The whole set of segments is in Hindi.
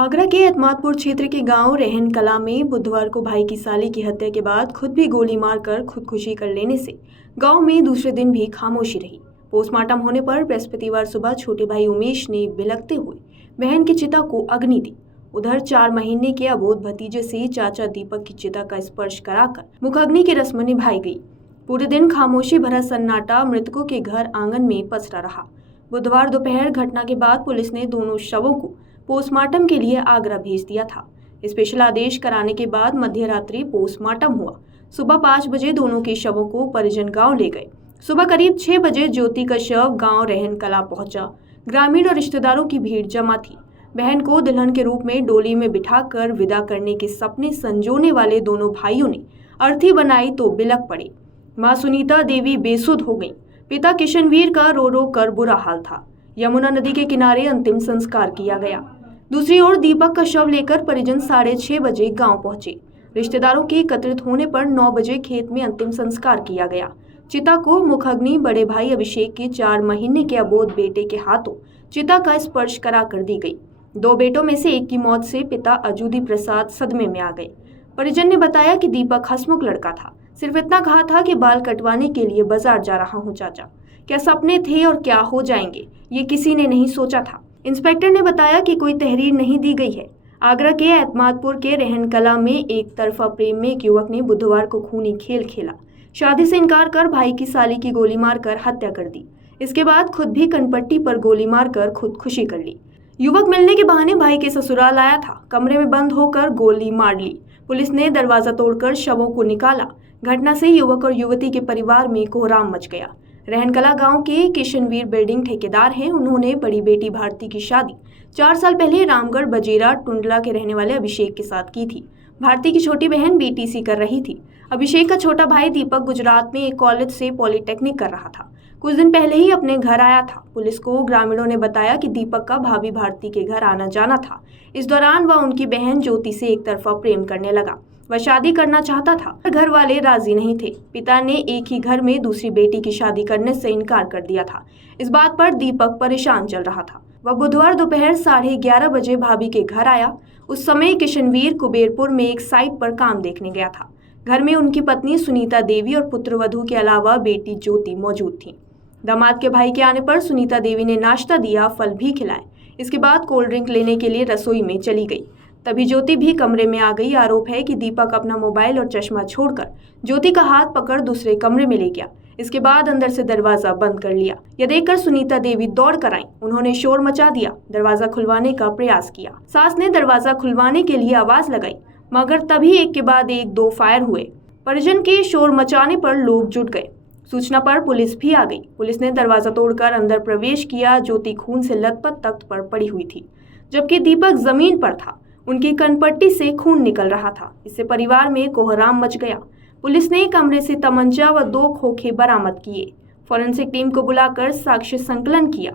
आगरा के एतमादपुर क्षेत्र के गांव रहन कला में बुधवार को भाई की साली की हत्या के बाद खुद भी गोली मारकर खुदकुशी कर लेने से गांव में दूसरे दिन भी खामोशी रही। पोस्टमार्टम होने पर बृहस्पतिवार सुबह छोटे भाई उमेश ने बिलखते हुए बहन की चिता को अग्नि दी। उधर 4 महीने के अबोध भतीजे से चाचा दीपक की चिता का स्पर्श कराकर मुखाग्नि की रस्म निभाई गई। पूरे दिन खामोशी भरा सन्नाटा मृतकों के घर आंगन में पसरा रहा। बुधवार दोपहर घटना के बाद पुलिस ने दोनों शवों को पोस्टमार्टम के लिए आगरा भेज दिया था। स्पेशल आदेश कराने के बाद मध्य रात्रि पोस्टमार्टम हुआ। सुबह 5 बजे दोनों के शवों को परिजन गांव ले गए। सुबह करीब 6 बजे ज्योति का शव गांव रहन कला पहुंचा। ग्रामीण और रिश्तेदारों की भीड़ जमा थी। बहन को दुल्हन के रूप में डोली में बिठाकर विदा करने के सपने संजोने वाले दोनों भाइयों ने अर्थी बनाई तो बिलख पड़े। मां सुनीता देवी बेसुध हो गईं। पिता किशनवीर का रो रो कर बुरा हाल था। यमुना नदी के किनारे अंतिम संस्कार किया गया। दूसरी ओर दीपक का शव लेकर परिजन 6:30 बजे गांव पहुंचे। रिश्तेदारों के एकत्रित होने पर 9 बजे खेत में अंतिम संस्कार किया गया। चिता को मुखाग्नि बड़े भाई अभिषेक के 4 महीने के अबोध बेटे के हाथों चिता का स्पर्श करा कर दी गई। 2 बेटों में से एक की मौत से पिता अजूदी प्रसाद सदमे में आ गए। परिजन ने बताया कि दीपक हंसमुख लड़का था। सिर्फ इतना कहा था कि बाल कटवाने के लिए बाजार जा रहा हूं चाचा। क्या सपने थे और क्या हो जाएंगे, ये किसी ने नहीं सोचा था। इंस्पेक्टर ने बताया कि कोई तहरीर नहीं दी गई है। आगरा के एतमादपुर के रहन कला में एक तरफा प्रेम में एक युवक ने बुधवार को खूनी खेल खेला। शादी से इनकार कर भाई की साली की गोली मारकर हत्या कर दी। इसके बाद खुद भी कनपट्टी पर गोली मारकर खुदकुशी कर ली। युवक मिलने के बहाने भाई के ससुराल आया था। कमरे में बंद होकर गोली मार ली। पुलिस ने दरवाजा तोड़कर शवों को निकाला। घटना से युवक और युवती के परिवार में कोहराम मच गया। रहनकला गांव के किशनवीर बिल्डिंग ठेकेदार हैं। उन्होंने बड़ी बेटी भारती की शादी 4 साल पहले रामगढ़ बजेरा टुंडला के रहने वाले अभिषेक के साथ की थी। भारती की छोटी बहन बीटीसी कर रही थी। अभिषेक का छोटा भाई दीपक गुजरात में एक कॉलेज से पॉलिटेक्निक कर रहा था। कुछ दिन पहले ही अपने घर आया था। पुलिस को ग्रामीणों ने बताया कि दीपक का भाभी भारती के घर आना जाना था। इस दौरान वह उनकी बहन ज्योति से एक तरफा प्रेम करने लगा। वह शादी करना चाहता था, घर वाले राजी नहीं थे। पिता ने एक ही घर में दूसरी बेटी की शादी करने से इनकार कर दिया था। इस बात पर दीपक परेशान चल रहा था। वह बुधवार दोपहर 11:30 बजे भाभी के घर आया। उस समय किशनवीर कुबेरपुर में एक साइट पर काम देखने गया था। घर में उनकी पत्नी सुनीता देवी और पुत्रवधू के अलावा बेटी ज्योति मौजूद थी। दामाद के भाई के आने पर सुनीता देवी ने नाश्ता दिया, फल भी खिलाए। इसके बाद कोल्ड ड्रिंक लेने के लिए रसोई में चली गई। तभी ज्योति भी कमरे में आ गई। आरोप है कि दीपक अपना मोबाइल और चश्मा छोड़कर ज्योति का हाथ पकड़ दूसरे कमरे में ले गया। इसके बाद अंदर से दरवाजा बंद कर लिया। यह देखकर सुनीता देवी दौड़ कर आई। उन्होंने शोर मचा दिया। दरवाजा खुलवाने का प्रयास किया। सास ने दरवाजा खुलवाने के लिए आवाज लगाई, मगर तभी एक के बाद एक 2 फायर हुए। परिजन के शोर मचाने पर लोग जुट गए। सूचना पर पुलिस भी आ गई। पुलिस ने दरवाजा तोड़कर अंदर प्रवेश किया। ज्योति खून से लथपथ तख्त पर पड़ी हुई थी, जबकि दीपक जमीन पर था। उनकी कनपट्टी से खून निकल रहा था। इससे परिवार में कोहराम मच गया। पुलिस ने कमरे से तमंचा व 2 खोखे बरामद किए। फॉरेंसिक टीम को बुलाकर साक्ष्य संकलन किया।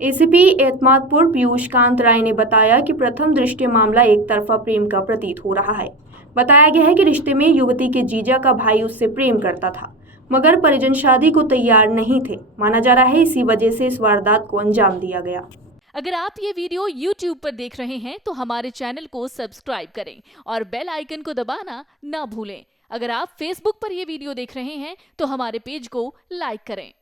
एसीपी एतमादपुर पीयूष कांत राय ने बताया कि प्रथम दृष्टया मामला एक तरफा प्रेम का प्रतीत हो रहा है। बताया गया है कि रिश्ते में युवती के जीजा का भाई उससे प्रेम करता था, मगर परिजन शादी को तैयार नहीं थे। माना जा रहा है इसी वजह से इस वारदात को अंजाम दिया गया। अगर आप ये वीडियो YouTube पर देख रहे हैं तो हमारे चैनल को सब्सक्राइब करें और बेल आइकन को दबाना ना भूलें। अगर आप Facebook पर ये वीडियो देख रहे हैं तो हमारे पेज को लाइक करें।